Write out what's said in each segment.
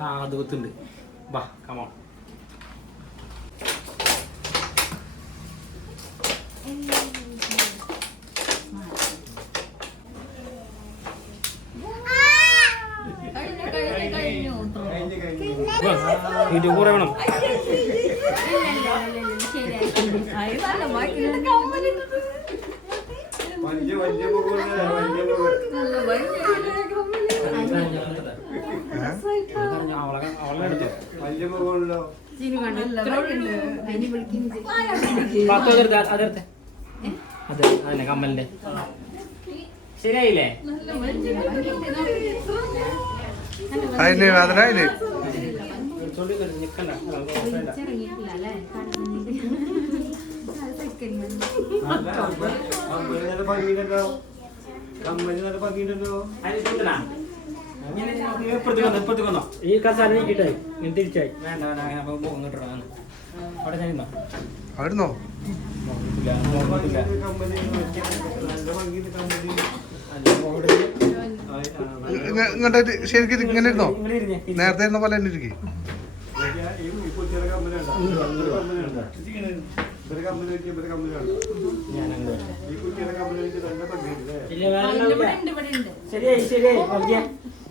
കാതുകത്തുണ്ട് ബാ കമോൺ ഇത് കൂടെ വേണം വലിയ വലിയ അതെ കമ്മലിന്റെ ശരിയായില്ലേ അതിനായില്ലേ കമ്മലിന് നല്ല പകിയിട്ടുണ്ടോ അതിന് ചോദിക്കണ ഈ കസാനി കിട്ടായി തിരിച്ചായി അവിടെന്നോ നേരത്തെ ഇരുന്ന പോലെ തന്നെ ഇരിക്കേ ശരി ശരിയായി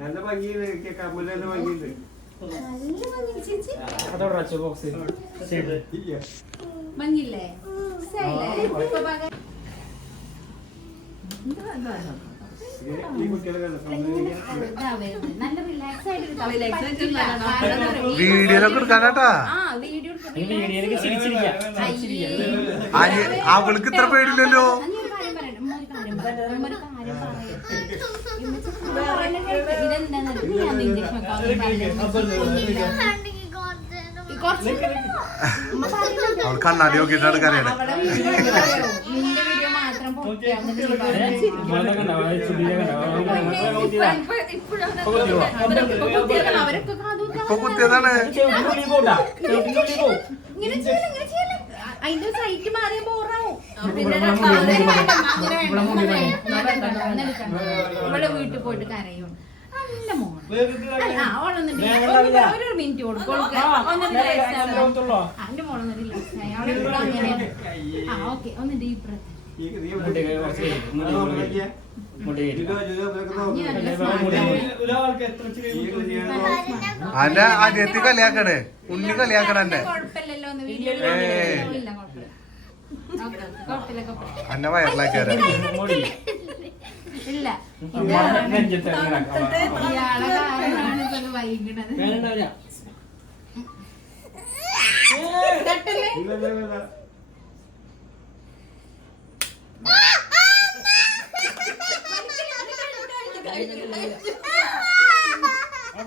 നല്ല ഭംഗിയില് കേക്കാ മുല്ല നല്ല ഭംഗിയില് ആളുകൾക്ക് ഇത്ര പേടില്ലല്ലോ ഓർക്കാൻ നടി നോക്കി എടുക്കാനാണ് ഇപ്പൊ കുത്തിയതാണ് അതിന്റെ സൈറ്റ് മാറിയപ്പോ ഇവിടെ വീട്ടിൽ പോയിട്ട് കരയു ഒരു മിനിറ്റ് കൊടുക്കും അല്ല അത് എത്തി കളിയാക്കണേ ഉണ്ണി കളിയാക്കണല്ലേ അന്ന വയറിലാക്കി വൈകുന്നത്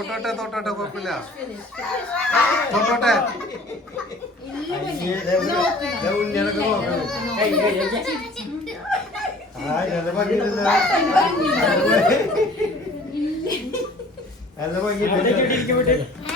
തൊട്ടോട്ടെ തൊട്ടോട്ടെ കുഴപ്പമില്ല തൊട്ടോട്ടെ എന്താ പങ്കിട്ടില്ല എന്താ പങ്കിട്ടില്ല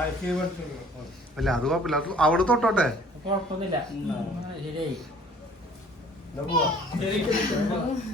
അല്ല അത് കുഴപ്പമില്ല അത് അവിടെ തൊട്ടോട്ടെ കുഴപ്പമൊന്നുമില്ല ശരി